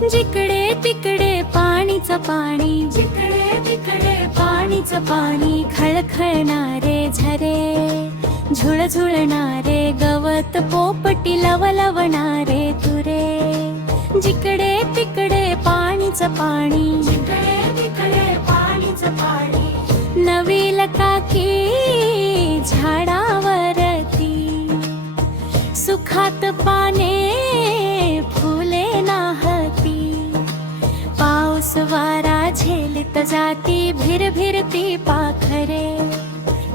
जिकडे तिकडे पाणीच पाणी, जिकडे तिकडे पाणीच पाणी, खळखळणारे झरे, झुळझुळणारे गवत, पोपटी लवलवणारे तुरे. जिकडे तिकडे पाणीच पाणी, जिकडे तिकडे पाणीच पाणी. नवील काकी झाडावरती, सुखात पाने फुले नाहती. पाऊस वारा झेलित जाती, भिरभिरती पाखरे.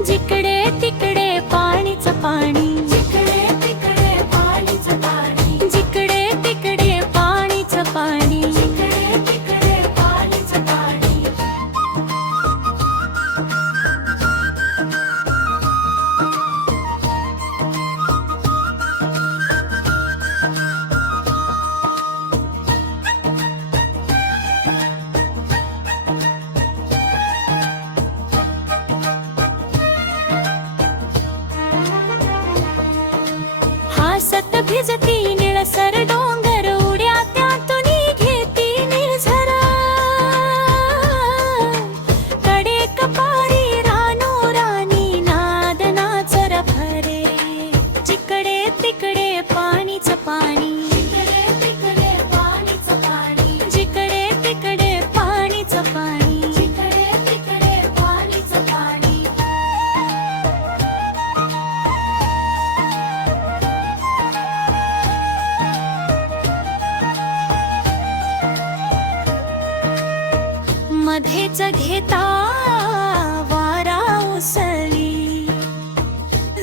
जिकडे तिकडे पाणीच पाणी, जिकडे तिकडे पाणीच पाणी, जिकडे तिकडे पाणीच पाणी, जिकडे तिकडे पाणीच पाणी. हासत भिजती निळसर डोंगर, उड्या त्यातून घेती निर्झरा. कडे कपारी रानो राणी, नाद नाचर भरे. जिकडे तिकडे पाणीच पाणी, जिकडे तिकडे पाणीच पाणी, जिकडे तिकडे पाणीच पाणी, जिकडे तिकडे पाणीच पाणी. मध्येच घेता वारा उसळी,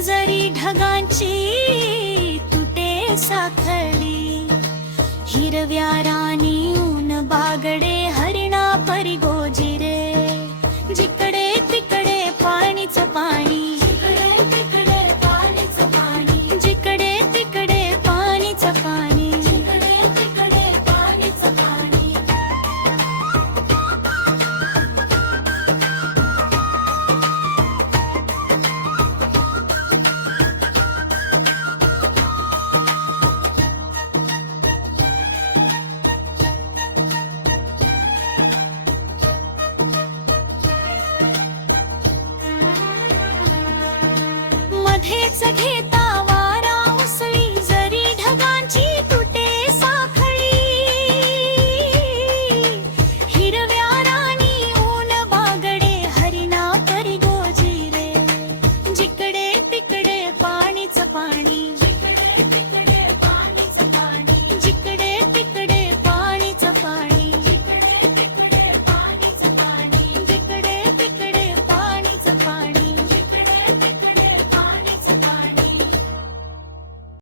जरी ढगांची तुटे साखळी. हिरव्या रानी ऊन बागडे, हरिणा परी गोजिरे. जिकडे तिकडे पाणीच पाणी, जिकडे तिकडे पाणीच पाणी, जिकडे तिकडे पाणीच पाणी, जिकडे तिकडे पाणीच पाणी. मध्येच घेता